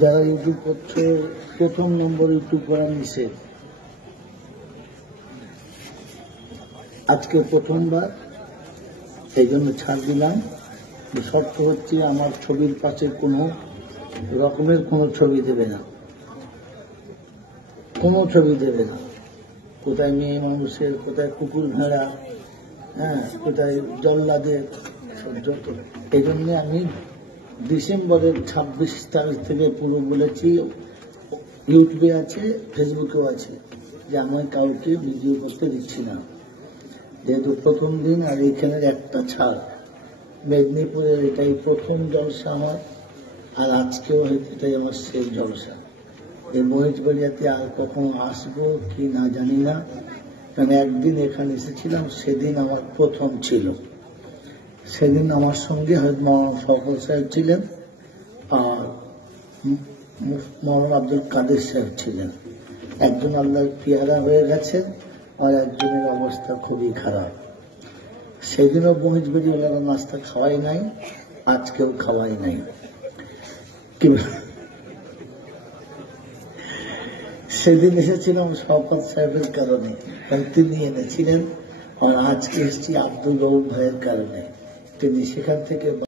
যারা ইউটিউব করছে, প্রথম নম্বর ইউটিউব করা নিষেধ। আজকে প্রথমবার, এই জন্য ছাড় দিলাম। শর্ত হচ্ছে আমার ছবির পাশে কোনো রকমের কোনো ছবি দেবে না, কোনো ছবি দেবে না। কোথায় মেয়ে মানুষের, কোথায় কুকুর ভেড়া, কোথায় জল্লাদের, যত। এই জন্য আমি ডিসেম্বরের 26 তারিখ থেকে পুরো বলেছি, ইউটিউবে আছে, ফেসবুকেও আছে, যে আমি কাউকে ভিডিও করতে দিচ্ছি না। যেহেতু প্রথম দিন, আর এইখানের একটা ছাড়, মেদিনীপুরের এটাই প্রথম জলসা আমার, আর আজকেও এটাই আমার শেষ জলসা। এই মহিষবাড়িয়াতে আর কখনো আসবো কি না জানি না, কারণ একদিন এখানে এসেছিলাম, সেদিন আমার প্রথম ছিল। সেদিন আমার সঙ্গে হয়তো মৌলানা ফখর সাহেব ছিলেন, আর মৌলানা আব্দুল কাদের সাহেব ছিলেন। একজন আল্লাহর পিয়ারা হয়ে গেছেন, আর একজনের অবস্থা খুবই খারাপ। সেদিনও মহিষবাড়িওয়ালারা নাস্তা খাওয়াই নাই, আজকেও খাওয়াই নাই। সেদিন এসেছিলাম শওকত সাহেবের কারণে, তিনি এনেছিলেন, আর আজকে এসেছি আব্দুল রউফ ভাইয়ের কারণে। তিনি সেখান থেকে